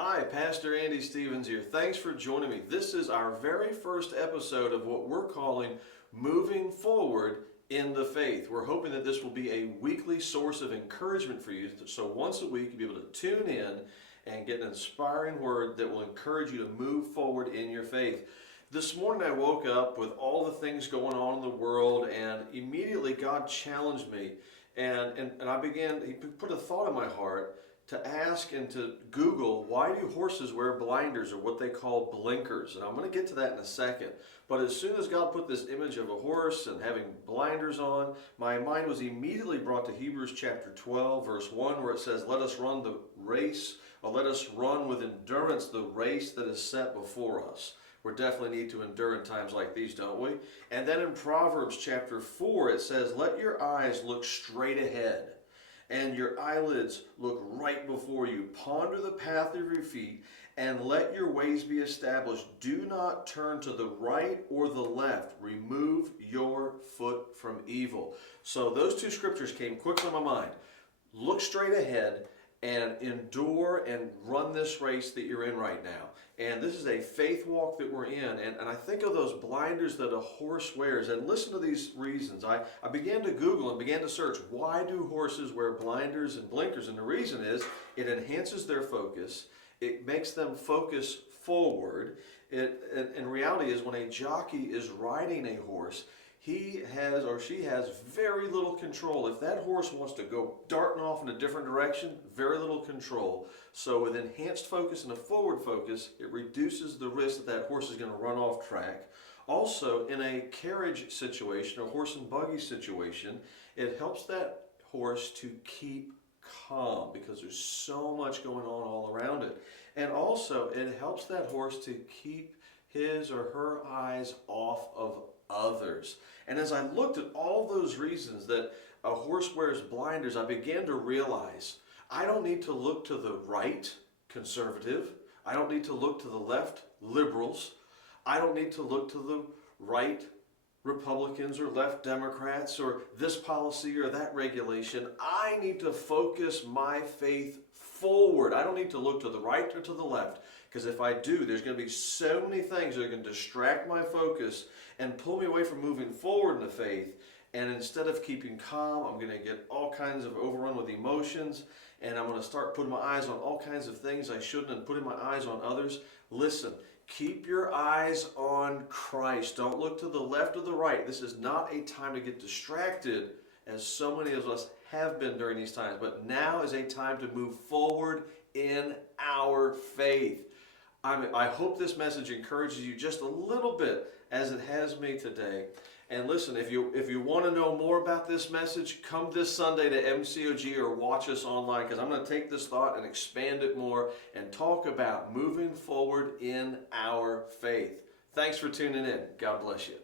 Hi, Pastor Andy Stevens here. Thanks for joining me. This is our very first episode of what we're calling Moving Forward in the Faith. We're hoping that this will be a weekly source of encouragement for you. So once a week, you'll be able to tune in and get an inspiring word that will encourage you to move forward in your faith. This morning I woke up with all the things going on in the world, and immediately God challenged me. And He put a thought in my heart to ask and to Google, why do horses wear blinders, or what they call blinkers? And I'm going to get to that in a second. But as soon as God put this image of a horse and having blinders on, my mind was immediately brought to Hebrews chapter 12, verse 1, where it says, let us run the race, or let us run with endurance the race that is set before us. We definitely need to endure in times like these, don't we? And then in Proverbs chapter 4, it says, let your eyes look straight ahead, and your eyelids look right before you. Ponder the path of your feet, and let your ways be established. Do not turn to the right or the left. Remove your foot from evil. So those two scriptures came quickly in my mind. Look straight ahead and endure and run this race that you're in right now. And this is a faith walk that we're in. And I think of those blinders that a horse wears. And listen to these reasons. I began to Google and began to search, why do horses wear blinders and blinkers? And the reason is it enhances their focus. It makes them focus forward. In reality is when a jockey is riding a horse, he has or she has very little control. If that horse wants to go darting off in a different direction, very little control. So with enhanced focus and a forward focus, it reduces the risk that that horse is going to run off track. Also, in a carriage situation, a horse and buggy situation, it helps that horse to keep calm because there's so much going on all around it. And also, it helps that horse to keep his or her eyes off of others. And as I looked at all those reasons that a horse wears blinders, I began to realize I don't need to look to the right, conservative. I don't need to look to the left, liberals. I don't need to look to the right, Republicans, or left, Democrats, or this policy or that regulation. I need to focus my faith forward. I don't need to look to the right or to the left, because if I do, there's going to be so many things that are going to distract my focus and pull me away from moving forward in the faith. And instead of keeping calm, I'm going to get all kinds of overrun with emotions, and I'm going to start putting my eyes on all kinds of things I shouldn't and putting my eyes on others. Listen, keep your eyes on Christ. Don't look to the left or the right. This is not a time to get distracted, as so many of us have been during these times. But now is a time to move forward in our faith. I hope this message encourages you just a little bit as it has me today. And listen, if you want to know more about this message, come this Sunday to MCOG or watch us online, because I'm going to take this thought and expand it more and talk about moving forward in our faith. Thanks for tuning in. God bless you.